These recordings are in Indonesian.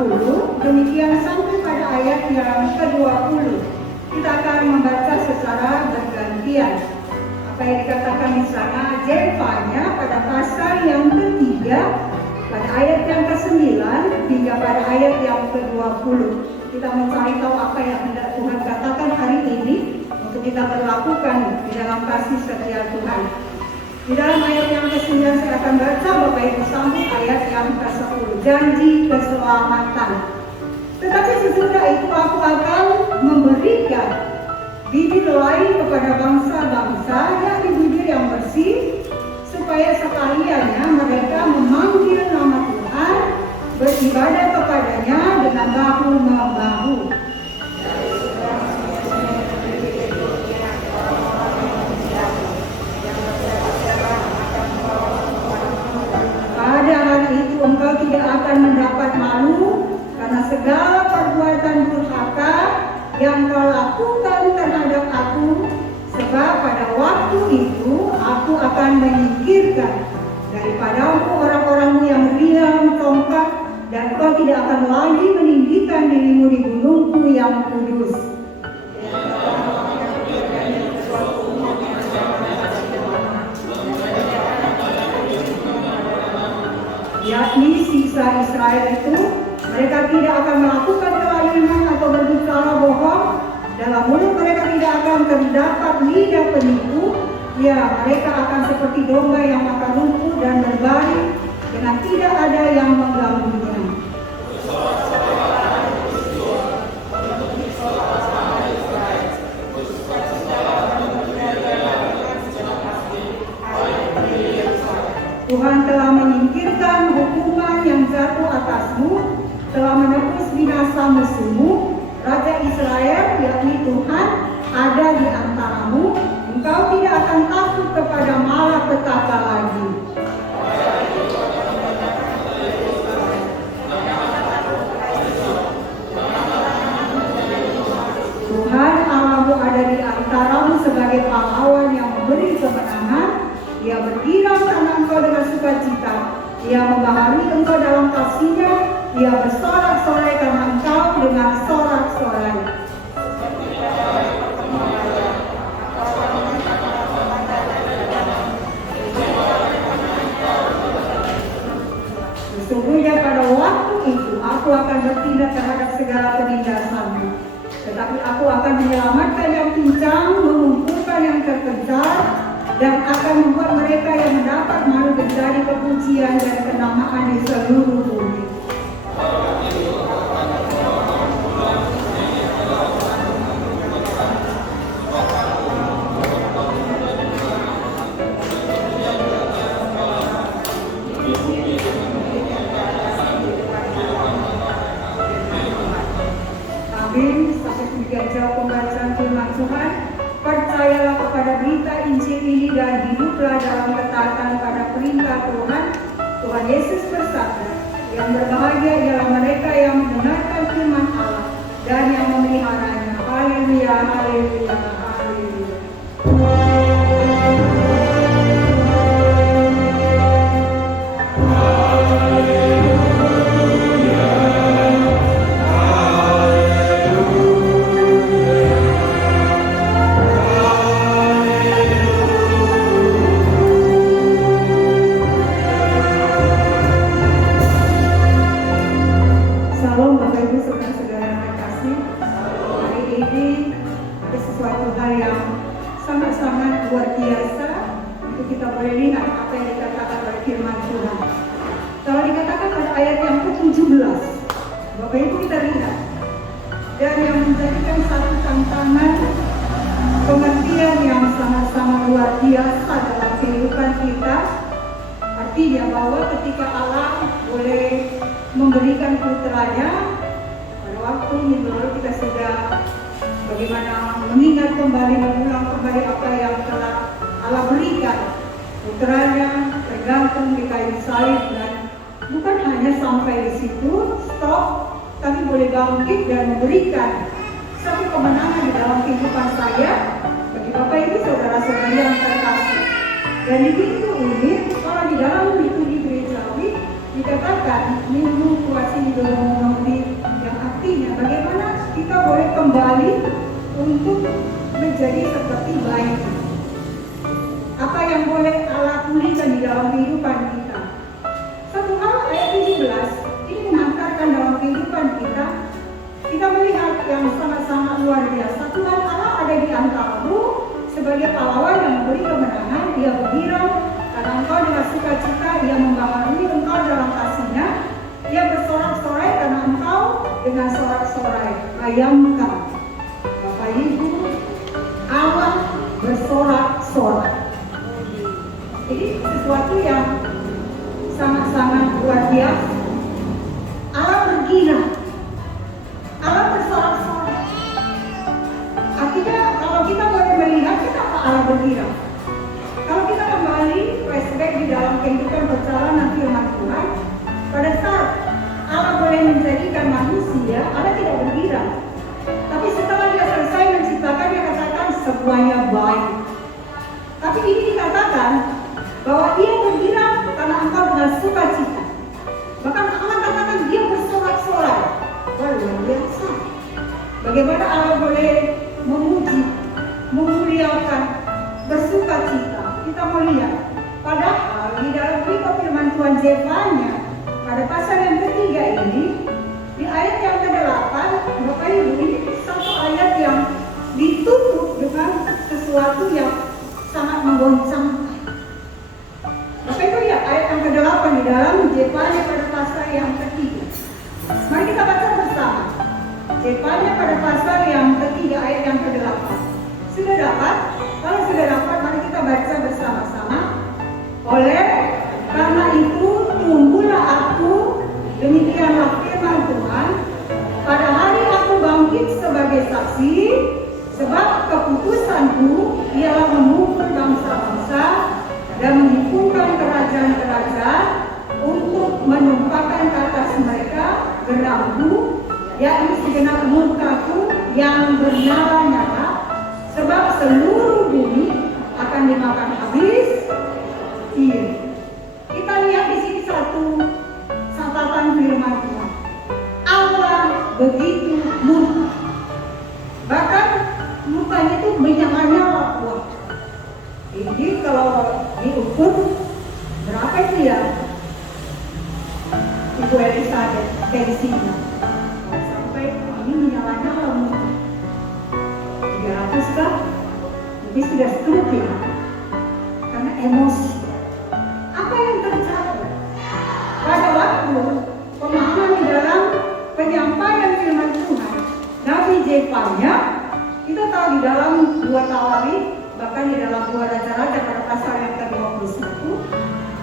20, demikian sampai pada ayat yang ke-20. Kita akan membaca secara bergantian. Apa yang dikatakan di sana, Jefanya pada pasal yang ketiga, pada ayat yang ke-9 hingga pada ayat yang ke-20. Kita mencari tahu apa yang hendak Tuhan katakan hari ini untuk kita berlakukan di dalam kasih setia Tuhan. Di dalam ayat yang ke-9 saya akan baca Bapak Ibu sambung ayat yang ke-10, janji keselamatan. Tetapi sesudah itu aku akan memberikan bibir lain kepada bangsa-bangsa, yakni bibir yang bersih, supaya sekaliannya mereka memanggil nama Tuhan, beribadah kepadanya dengan bahu-membahu. Pada hari itu engkau tidak akan mendapat malu karena segala perbuatan durhaka yang kau lakukan terhadap aku, sebab pada waktu itu aku akan menyingkirkan daripadamu orang-orangmu yang riang tongkat, dan kau tidak akan lagi meninggikan dirimu di gunungku yang kudus. Yakni sisa Israel itu, mereka tidak akan melakukan kelaliman atau berbicara bohong. Dalam mulut mereka tidak akan terdapat lidah penipu. Ya, mereka akan seperti domba yang makan rumput dan berbaring dengan tidak ada yang mengganggunya. Tuhan telah menyingkirkan hukuman yang jatuh atasmu, telah menebus binasa musuhmu. Raja Israel, yakni Tuhan, ada di antaramu. Engkau tidak akan takut kepada malapetaka lagi. Tuhan Allahmu ada di antaramu sebagai pahlawan yang memberi kemenangan. Dia bergirang karena engkau dengan sukacita. Dia membaharui engkau dalam kasih-Nya. Dia bersorak-sorai karena engkau dengan sorak-sorai. Sesungguhnya pada waktu itu aku akan bertindak terhadap segala penindasanmu. Tetapi aku akan menyelamatkan yang pincang, mengumpulkan yang terpencar, dan akan membuat mereka yang mendapat malu menjadi kepujian dan kenamaan di seluruh bumi. Amin. Sampai demikian jauh pembacaan firman Tuhan. Percayalah kepada berita Injil ini dan hiduplah dalam ketaatan pada perintah Tuhan. Tuhan Yesus bersabda, yang berbahagia ialah mereka yang mendengarkan firman Allah dan yang memeliharanya. Haleluya, haleluya, haleluya. Artinya bahwa ketika Allah boleh memberikan putranya, pada waktu minggu lalu kita sudah bagaimana mengingat kembali, mengulang kembali apa yang telah Allah berikan. Putranya tergantung di kayu salib, dan bukan hanya sampai di situ, stop, tapi boleh bangkit dan memberikan satu kemenangan di dalam kehidupan saya bagi Bapak Ibu saudara-saudari yang terkasih. Dan di pintu ini, kalau di dalam liturgi gerejawi, di dikatakan minum kuasi mengerti yang artinya bagaimana kita boleh kembali untuk menjadi seperti bayi. Apa yang boleh Allah pulihkan di dalam kehidupan kita. Satu hal ayat 17 ini menghantarkan dalam kehidupan kita. Kita melihat yang sangat-sangat luar biasa. Tuhan Allah ada di antaramu sebagai pahlawan yang memberi kemenangan. Dia bergirau karena engkau dengan sukacita. Ia membaharui engkau dalam kasih-Nya. Ia bersorak-sorai karena engkau dengan sorak-sorai. Bayangkan Bapak Ibu, Allah bersorak-sorai. Ini sesuatu yang sangat-sangat luar biasa. Allah bergirau, Allah bersorak-sorai. Artinya kalau kita boleh melihat kenapa Allah bergirau. Kalau kita kembali flashback di dalam kehidupan perjalanan firman Tuhan, pada saat Allah boleh menjadikan manusia, Allah tidak bergirau. Tapi setelah Dia selesai menciptakan, Dia katakan semuanya baik. Tapi ini dikatakan bahwa Dia bergirau karena engkau dengan sukacita. Bahkan Allah katakan Dia bersorak-sorai. Wah, luar biasa. Bagaimana Allah boleh memuji, memuliakan, bersukacita. Kita melihat, padahal di dalam berita firman Tuhan Zefanya pada pasal yang ketiga ini, di ayat yang ke-8, Bapak Ibu, ini satu ayat yang ditutup dengan sesuatu yang sangat menggoncangkan. Bapak Ibu lihat ayat yang ke-8 di dalam Zefanya pada pasal yang ketiga. Mari kita baca bersama. Zefanya pada pasal yang ketiga ayat yang ke-8. Sudah dapat? Kalau sudah dapat, mari kita baca bersama-sama. Oleh karena itu, tunggulah aku, demikianlah firman Tuhan, pada hari aku bangkit sebagai saksi, sebab keputusanku ialah memukul bangsa-bangsa dan menghukumkan kerajaan-kerajaan untuk menumpahkan ke atas mereka gerangku, yakni segenap murkaku yang bernyala-nyala, sebab seluruh bumi akan dimakan habis. Iya. Kita lihat di sini satu catatan firman Tuhan. Allah begitu murka. Bahkan mukanya itu menyala-nyala. Wah. Ini kalau diukur berapa itu ya? Ibu Elizabeth tensinya sampai ini menyala-nyala muka. 300 kah? Mungkin sudah stroke ya? Karena emosi. Apa yang terjadi? Pada waktu pemahaman di dalam penyampaian firman Tuhan, Nabi Zefanya, kita tahu di dalam 2 Tawarikh, bahkan di dalam 2 Raja-Raja pada pasal yang ke-21,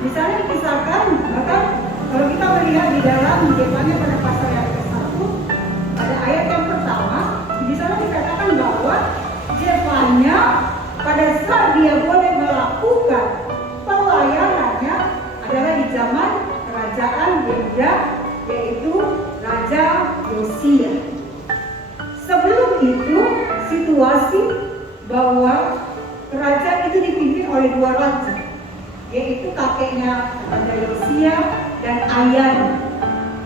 misalnya dikisahkan, bahkan kalau kita melihat di dalam Zefanya pada pasal yang ke-1, pada ayat yang pertama, di sana dikatakan bahwa Zefanya pada saat dia boleh melakukan pelayanannya adalah di zaman kerajaan Yehuda, yaitu Raja Yosia. Sebelum itu situasi bahwa kerajaan itu dipimpin oleh 2 raja, yaitu kakeknya Raja Yosia dan ayahnya.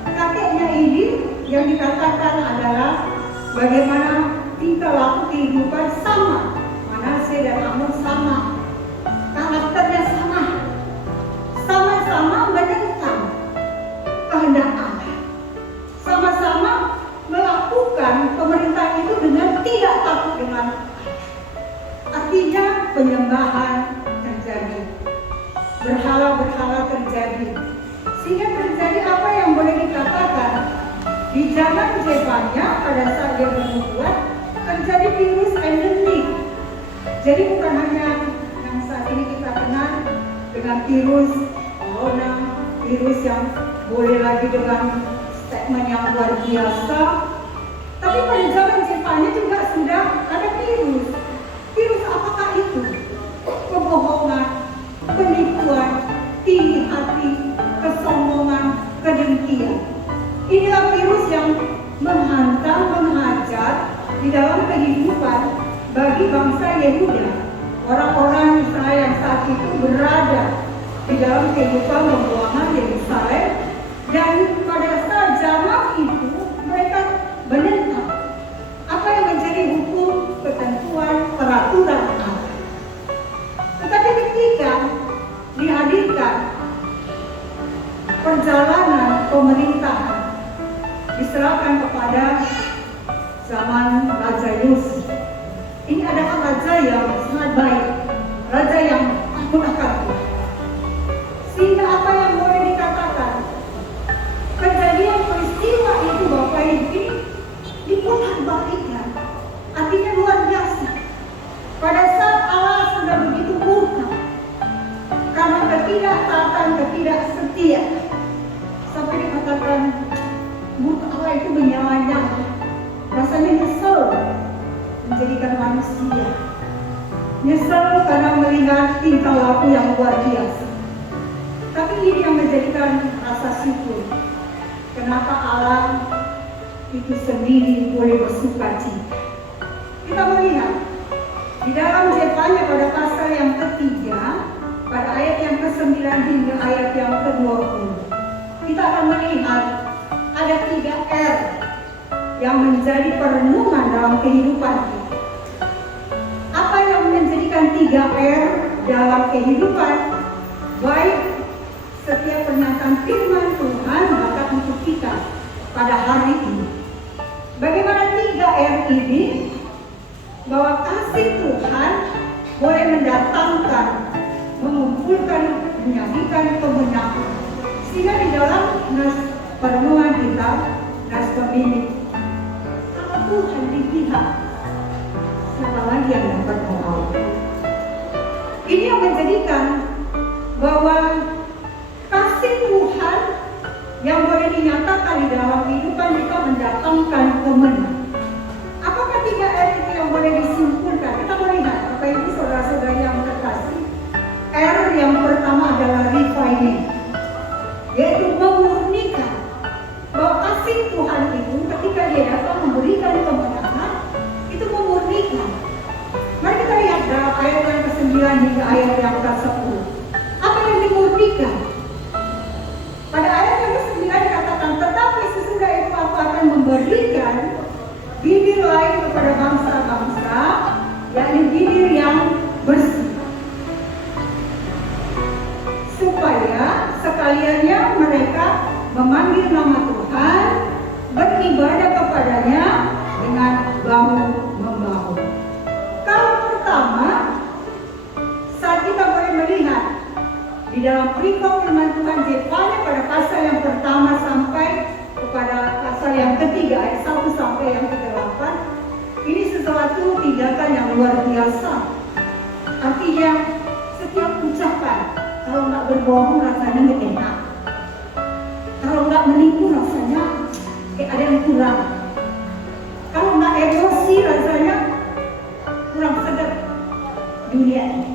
Kakeknya ini yang dikatakan adalah bagaimana tingkah laku kehidupan sama, Manase dan Amon sama, karakternya sama, sama-sama menentang kehendak Allah, sama-sama melakukan pemerintahan itu dengan tidak takut dengan Allah. Artinya penyembahan terjadi, berhala-berhala terjadi, sehingga terjadi apa yang boleh dikatakan di zaman Zefanya pada saat dia bernubuat terjadi virus endemik. Jadi bukan hanya yang saat ini kita kenal dengan virus corona, virus yang boleh lagi dengan statement yang luar biasa, tapi pada zaman Zefanya juga sudah ada virus. Virus apakah itu? Kebohongan, penipuan, tinggi hati, kesombongan, kedengkian. Inilah virus yang menghantam, menghajar di dalam kehidupan bagi bangsa Yehuda. Orang-orang Israel yang saat itu berada di dalam kehidupan pembuangan Yerusalem Dan pada saat zaman itu mereka menentang apa yang menjadi hukum, ketentuan, peraturan Allah. Tetapi ketika dihadirkan perjalanan pemerintahan diserahkan kepada zaman Raja Yusuf. Ini adalah raja yang sangat baik, raja yang takut akan Tuhan. Sehingga apa yang boleh dikatakan, kejadian peristiwa itu Bapak Ibu ini diputar-balikan, artinya luar biasa. Pada saat Allah sudah begitu murka karena ketidaktaatan, ketidaksetia, sampai dikatakan murka Allah itu menyala-nyala, rasanya nyesel menjadikan manusia, nyesel karena melihat tingkah laku yang luar biasa. Tapi ini yang menjadikan rasa syukur. Kenapa Allah itu sendiri boleh bersuka cita. Kita melihat di dalam Zefanya pada pasal yang ketiga, pada ayat yang ke-9 hingga ayat yang ke-20, kita akan melihat ada 3 R yang menjadi perenungan dalam kehidupan kita. Apa yang menjadikan 3 R dalam kehidupan, baik setiap pernyataan firman Tuhan bahkan untuk kita pada hari ini. Bagaimana 3 R ini? Bahwa kasih Tuhan boleh mendatangkan, mengumpulkan, menyajikan kemenangan. Sehingga di dalam nas perenungan kita, nas pemilik, kalau Tuhan di pihak, siapa lagi yang dapat melawan? Ini yang menjadikan bahwa kasih Tuhan yang boleh dinyatakan di dalam kehidupan kita mendatangkan kemenangan. Apakah 3 R itu yang boleh disimpulkan? Kita melihat, Bapak Ibu saudara-saudara yang terkasih, R yang pertama adalah refining, yaitu memurnikan. Bahwa kasih Tuhan itu ketika dia datang memberikan kemenangan, itu memurnikan. Mari kita lihat dalam ayat yang ke-9 hingga ayat yang ke-10. Apa yang dimurnikan? Pada ayat yang ke-9 dikatakan, tetapi sesudah itu aku akan memberikan bibir lain kepada bangsa-bangsa, yakni bibir yang bersih, supaya sekaliannya mereka memanggil nama Tuhan, beribadah kepadanya dengan bahu-membahu. Kalau pertama, saat kita boleh melihat di dalam perikop firman Tuhan Zefanya pada pasal yang pertama sampai kepada pasal yang ketiga ayat 1 sampai yang ke-8, ini sesuatu tindakan yang luar biasa. Artinya setiap ucapan, kalau nggak berbohong rasanya nggak enak, kalau nggak menipu rasanya kayak ada yang kurang, kalau nggak emosi rasanya kurang sedap dunia ini.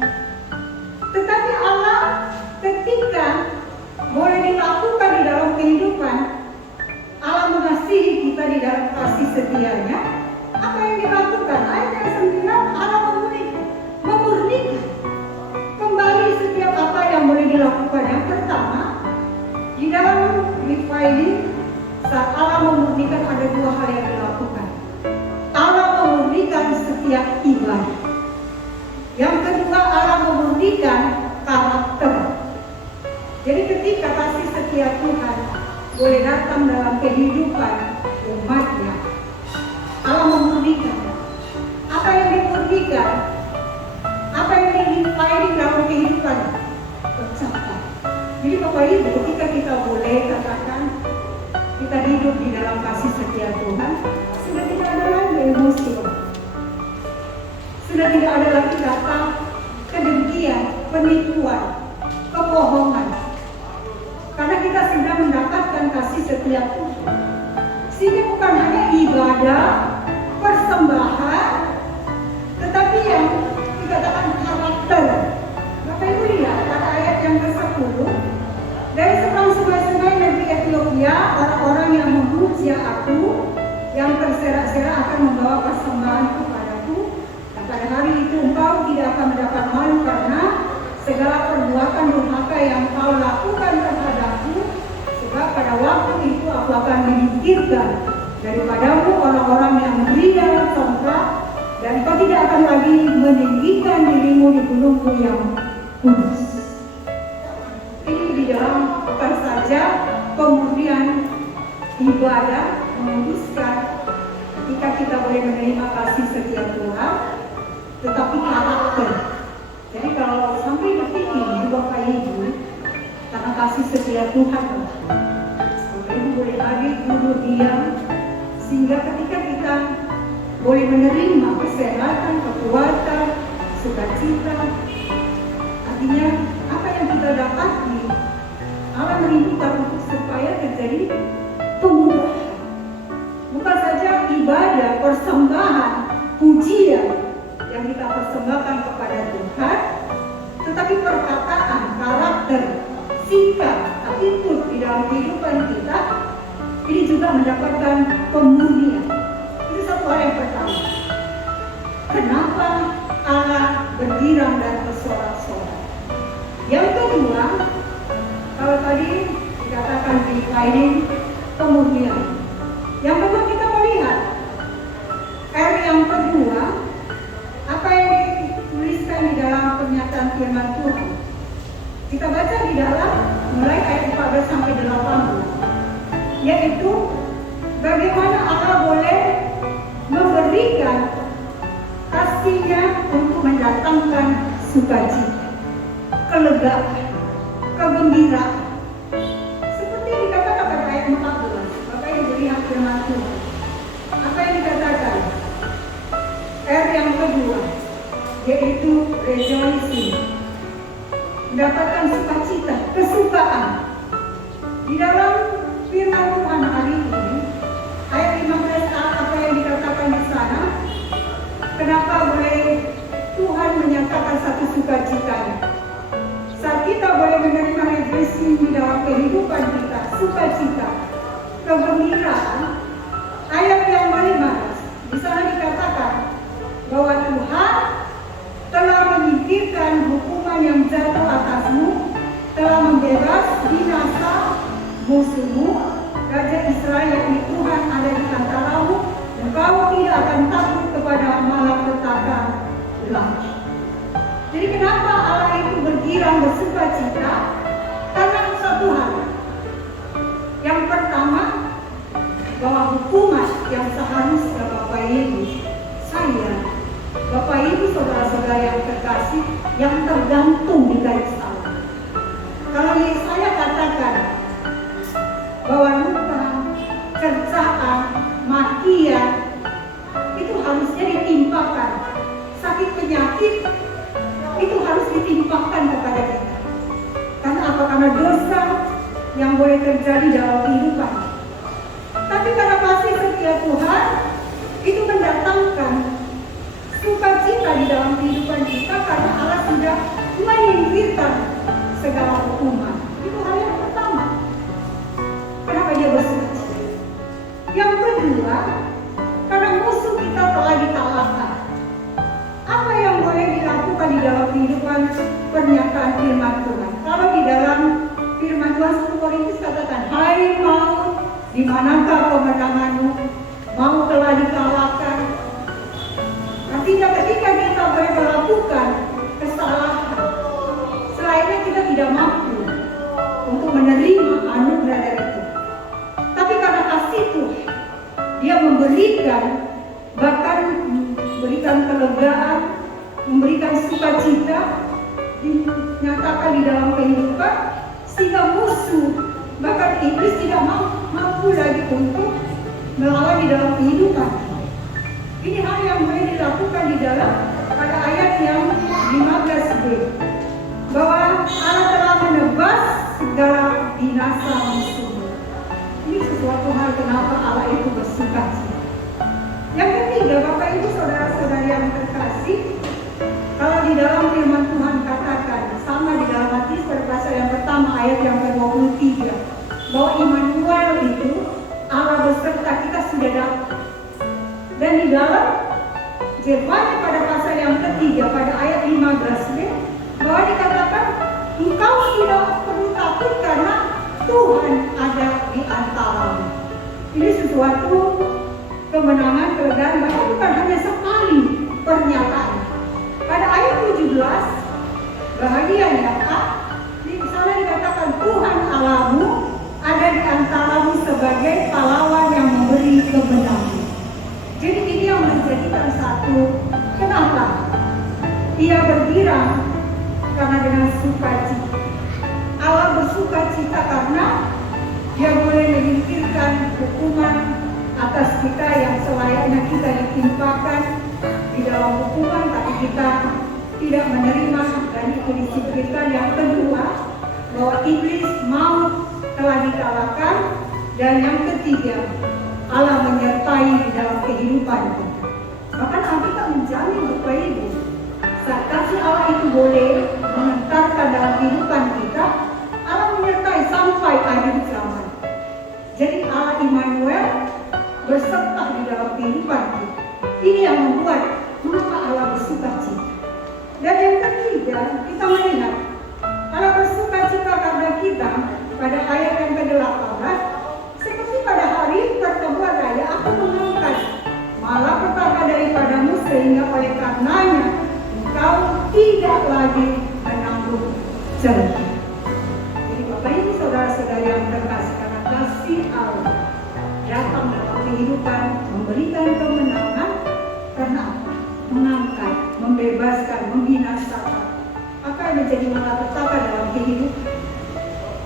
Tetapi Allah ketika boleh dilakukan di dalam kehidupan, Allah mengasihi kita di dalam kasih setianya. Apa yang dilakukan? Ayat yang 9, Allah memurnikan kembali setiap apa yang boleh dilakukan. Yang pertama, di dalam refining, saat Allah memurnikan ada 2 hal yang dilakukan. Allah memurnikan setiap ibadah. Yang kedua, Allah memurnikan karakter. Jadi ketika kasih setia Tuhan boleh datang dalam kehidupan umatnya, Allah memurnikan. Apa yang dimurnikan? Apa yang dipakai dalam kehidupan? Ucapan. Jadi Bapak Ibu, ketika kita boleh katakan kita hidup di dalam kasih setia Tuhan, sudah tidak ada lagi emosi, sudah tidak ada lagi kata kedengkian, penipuan, kebohongan. Karena kita sudah mendapatkan kasih setia Tuhan. Sehingga bukan hanya ibadah, persembahan, tetapi yang dikatakan karakter. Bapak Ibu lihat pada ayat yang ke-10, dari seberang sungai-sungai negeri Ethiopia, orang-orang yang memuja aku, yang terserak-serak akan membawa persembahan kepadaku. Dan pada hari itu engkau tidak akan mendapat malu karena segala perbuatan durhaka yang kau lakukan terhadapku, Sebab pada waktu itu aku akan menyingkirkan daripadamu orang-orang yang menghina sangka, dan kau tidak akan lagi meninggikan dirimu di gunungku yang kudus. Ini di dalam bukan saja pemurnian ibadah menguduskan ketika kita boleh menerima kasih setia Tuhan, tetapi karakter. Jadi kalau sampai detik ini Bapak Ibu, karena kasih setia Tuhan, Bapak Ibu boleh hadir, duduk diam, sehingga ketika kita boleh menerima kesehatan, kekuatan, sukacita, artinya apa yang kita dapati, Allah merindukan untuk supaya terjadi pemudahan. Bukan saja ibadah, persembahan, pujian yang kita persembahkan kepada Tuhan, tetapi perkataan, karakter, sikap, attitude di dalam kehidupan kita ini juga mendapatkan pemurnian. Itu satu hal yang pertama. Kenapa Allah bergirang dan bersorak-sorak? Yang kedua, kalau tadi dikatakan defining pemurnian, yang kedua kita melihat R yang kedua, apa yang dituliskan di dalam pernyataan firman Tuhan. Kita baca di dalam mulai ayat 14 sampai 18, yaitu bagaimana Allah boleh memberikan kasih-Nya untuk mendatangkan sukacita, kelegaan, kegembiraan. Seperti yang dikatakan pada ayat 14, Bapak Ibu lihat firman Tuhan. Apa yang dikatakan? R yang kedua, yaitu rejoicing, mendapatkan sukacita, kesukaan. Di dalam firman Tuhan hari ini, ayat 15a, apa yang dikatakan di sana? Kenapa boleh Tuhan menyatakan satu sukacitanya? Saat kita boleh menerima rejoicing di dalam kehidupan kita, sukacita, kegembiraan, ayat yang ke-15, di sana dikatakan bahwa Tuhan telah menyingkirkan hukuman yang jatuh atasmu, telah membebas binasa musuhmu, Raja Israel yakni Tuhan ada di antaramu, engkau tidak akan takut kepada malapetaka lagi. Jadi kenapa Allah itu bergirang bersukacita? Karena satu hal. Yang pertama, bahwa hukuman yang seharusnya Bapak Ibu, saya, Bapak Ibu, saudara-saudara yang terkasih, yang tergantung di garis Allah. Kalau saya katakan bahwa luka, cercaan, makian itu harusnya ditimpakan, sakit penyakit itu harus ditimpakan kepada kita. Karena apa? Karena dosa yang boleh terjadi dalam kehidupan. Tapi karena kasih setia Tuhan itu mendatangkan sukacita di dalam kehidupan kita, karena Allah sudah menyingkirkan segala hukuman. Itu hal yang pertama. Kenapa dia bersukacita? Yang kedua, karena musuh kita telah dikalahkan. Apa yang boleh dilakukan di dalam kehidupan pernyataan firman Tuhan? Kalau di dalam firman Tuhan 1 Korintus katakan, hai maut, di manakah kemenanganmu? Maut telah dikalahkan. Artinya ketika kita boleh melakukan kesalahan, selainnya kita tidak mampu untuk menerima anugerah dari Tuhan. Tapi karena kasih Tuhan, dia memberikan, bahkan memberikan kelegaan, memberikan sukacita, dinyatakan di dalam kehidupan, sehingga musuh, bahkan iblis tidak mampu lagi untuk melawan di dalam kehidupan. Ini hal yang boleh dilakukan di dalam pada ayat yang 15b, bahwa Allah telah menebas segala binasa musuh. Ini sesuatu hal kenapa Allah itu bersukacita. Yang ketiga, Bapak Ibu saudara-saudari yang terkasih, kalau di dalam firman Tuhan katakan, sama di dalam Matius pada pasal yang pertama ayat yang ke-23, bahwa Immanuel itu Allah beserta kita sudah dapat. Dan di dalam Jeremia pada pasal yang ketiga pada ayat 15b, bahwa dikatakan engkau tidak perlu takut karena Tuhan ada di antaramu. Ini sesuatu kemenangan, kelegaan, bahkan bukan hanya sekali pernyataan. Pada ayat 17, bahagianya di sana dikatakan Tuhan Allahmu ada di antaramu sebagai pahlawan yang memberi kemenangan. Jadi ini yang menjadikan satu, kenapa? Ia bergirang karena dengan sukacita. Allah bersukacita karena Dia boleh menyingkirkan hukuman atas kita yang selayaknya kita ditimpakan di dalam hukuman, tapi kita tidak menerima dan itu disingkirkan. Yang kedua, bahwa iblis maut telah dikalahkan, dan yang ketiga, Allah menyertai di dalam kehidupan kita. Bahkan Alkitab menjamin Bapak Ibu, saat kasih Allah itu boleh mengentarkan dalam kehidupan kita, Allah menyertai sampai akhir zaman. Jadi Allah Immanuel berserta di dalam kehidupan kita. Ini yang membuat mengapa Allah bersukacita. Dan yang ketiga, kita melihat Allah bersukacita karena kita pada ayat yang ke-18, seperti pada hari pertemuan raya aku mengangkat malapetaka daripadamu, sehingga oleh karenanya engkau tidak lagi menanggung cerita. Jadi Bapak Ibu saudara-saudara yang terkasih, karena kasih Allah datang dalam kehidupan, memberikan kemenangan, karena apa? Mengangkat, membebaskan, membinasakan apa yang menjadi malapetaka dalam kehidupan,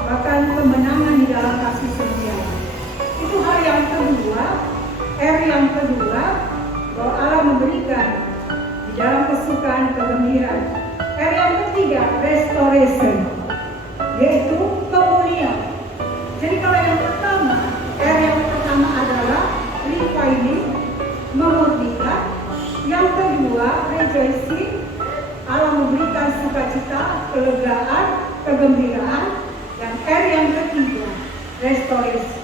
bahkan kemenangan di dalam kasih setia. Itu hal yang kedua. R yang kedua, bahwa Allah memberikan di dalam kesukaan, kegembiraan. R yang ketiga, restoration, yaitu pemulihan. Jadi kalau yang pertama, R yang pertama adalah refining, memurnikan. Yang kedua, rejoicing, Allah memberikan sukacita, kelegaan, kegembiraan. Dan R yang ketiga, restoration.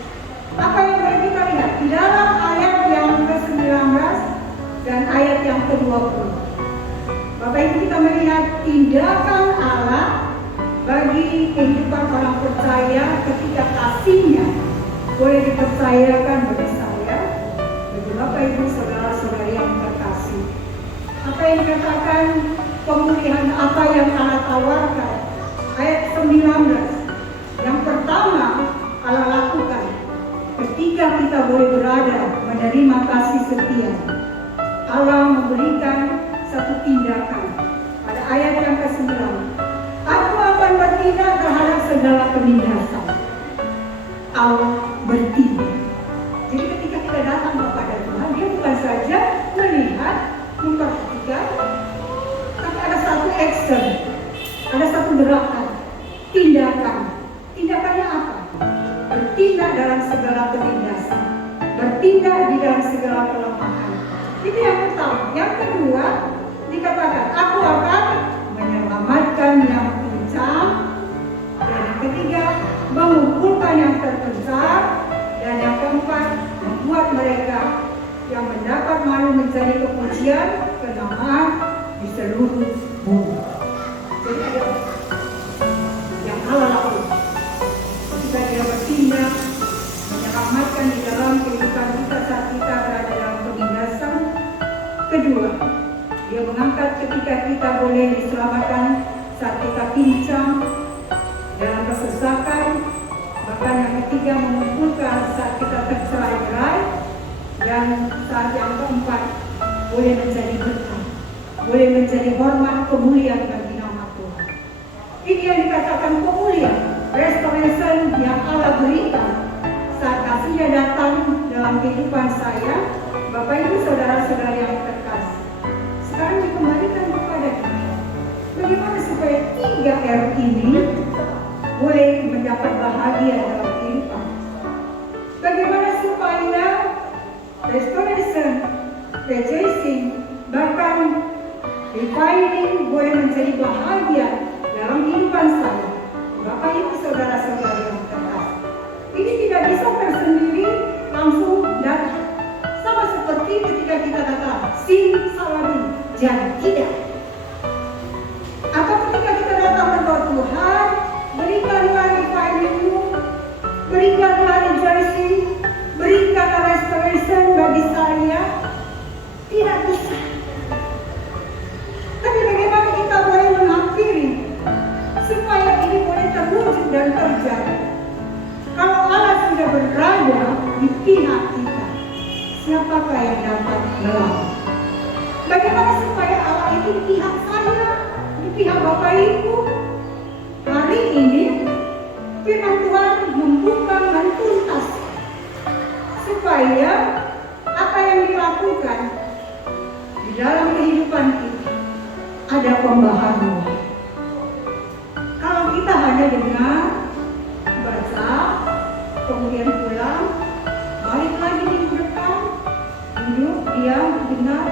Apa yang boleh kita lihat di dalam ayat yang ke-19 dan ayat yang ke-20? Bapak Ibu, kita melihat tindakan Allah bagi kehidupan orang percaya ketika kasihnya boleh dipercayakan bagi saya, bagi Bapak Ibu saudara-saudari yang terkasih. Apa yang dikatakan pemulihan, apa yang Allah tawarkan? Ayat 19. Yang pertama Allah lakukan ketika kita boleh berada menerima kasih setia, Allah memberikan satu tindakan pada ayat yang ke-9. Aku akan bertindak terhadap segala penindasan. Allah bertindak. Jadi ketika kita datang kepada Tuhan, Dia bukan saja melihat, memperhatikan, tapi ada satu action, ada satu gerakan, tindakan. Tindakannya apa? Bertindak dalam segala penindasan, bertindak di dalam segala kelemahan. Itu yang pertama. Yang kedua dikatakan, aku akan menyelamatkan yang pincang. Dan yang ketiga, mengumpulkan yang terpencar. Dan yang keempat, membuat mereka yang mendapat malu menjadi kepujian, kenamaan di seluruh bumi. Jadi ada yang Allah lakukan. Ketika Dia bertindak, menyelamatkan di dalam kehidupan kita saat kita berada dalam penindasan. Kedua, Dia mengangkat ketika kita boleh diselamatkan saat kita pincang dalam kesesakan. Bahkan yang ketiga, mengumpulkan saat kita tercerai-berai. Dan saat yang keempat, boleh menjadi berkat, boleh menjadi hormat, kemuliaan bagi nama Tuhan. Ini yang dikatakan pemulihan, restoration yang Allah berikan saat kasih-Nya datang dalam kehidupan saya, Bapak Ibu saudara-saudara yang terkasih. Sekarang dikembalikan kepada kita. Bagaimana supaya 3R ini boleh mendapat bahagia dalam kehidupan? Bagaimana supaya restoration, rejoicing, bahkan refining boleh menjadi bahagia dalam kehidupan saya, Bapak Ibu saudara-saudara yang terkasih? Ini tidak bisa tersendiri langsung datang. Sama seperti ketika kita datang, simsalabim, jadi tidak. Atau ketika kita datang berdoa, Tuhan, berikanlah refining-Mu, berikanlah siapakah yang dapat melawan? Bagaimana supaya Allah itu di pihak saya, di pihak Bapak Ibu? Hari ini firman Tuhan membuka menuntas supaya apa yang dilakukan di dalam kehidupan kita ada pembaharuan. Kalau kita hanya dengar, baca, kemudian pulang, balik lagi di depan, duduk, diam, dengar,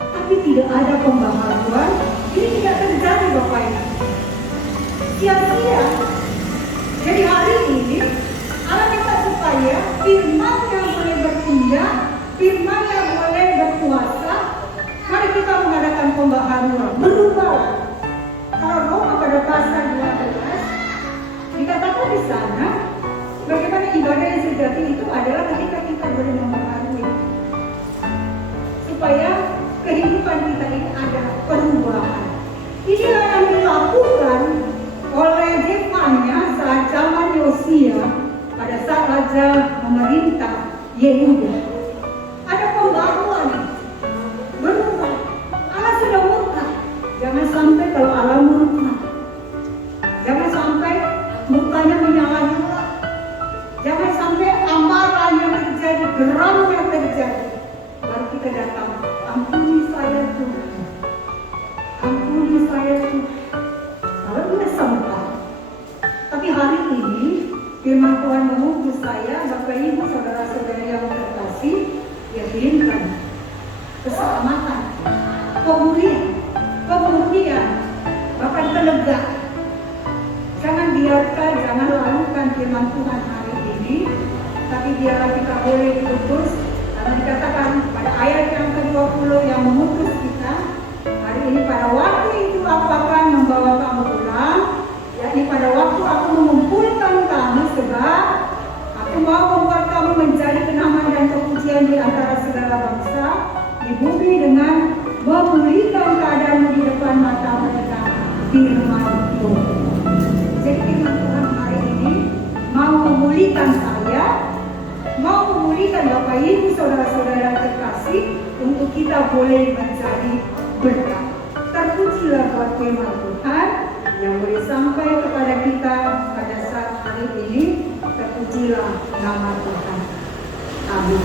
tapi tidak ada pembaharuan, ini tidak terjadi Bapak Ibu. Sia-sia. Jadi hari ini Allah minta supaya firman yang boleh bertindak, firman yang boleh berkuasa, mari kita mengadakan pembaharuan, berubah. Kalau Roma pada pasal 12 dikatakan di sana bagaimana ibadah yang sejati itu adalah ketika kita boleh membaharui, supaya kehidupan kita ini ada perubahan. Inilah yang dilakukan oleh Zefania saat zaman Yosia pada saat raja memerintah Yehuda. Ada pembaruan, berubah. Allah sudah murka. Jangan sampai kalau Allah murka, jangan sampai mukanya menyala-nyala, jangan sampai amarah yang terjadi, geram yang terjadi, baru kita datang, ampuni saya Tuhan, ampuni saya Tuhan. Kalau dia sempat. Tapi hari ini firman Tuhan mengutus saya, Bapak Ibu, saudara-saudara yang terkasih, yakinkan keselamatan, pemulihan, bahkan kelegaan. Jangan biarkan, jangan lalukan firman Tuhan hari ini, tapi biarlah kita boleh diutus. Karena dikatakan pada ayat yang ke-20 yang memutus kita, hari ini pada waktu itu aku akan membawa kamu pulang, yakni pada waktu aku mengumpulkan kamu, sebab aku mau membuat kamu menjadi kenaman dan kepujian di antara segala bangsa di bumi dengan memulihkan keadaanmu di depan mata mereka. Firman Tuhan. Jadi firman Tuhan hari ini mau memulihkan saya, mau memulihkan Bapak Ibu, saudara-saudara terkasih, untuk kita boleh menjadi berkat. Terpujilah buat firman Tuhan yang boleh sampai kepada kita pada saat hari ini. Terpujilah nama Tuhan. Amin.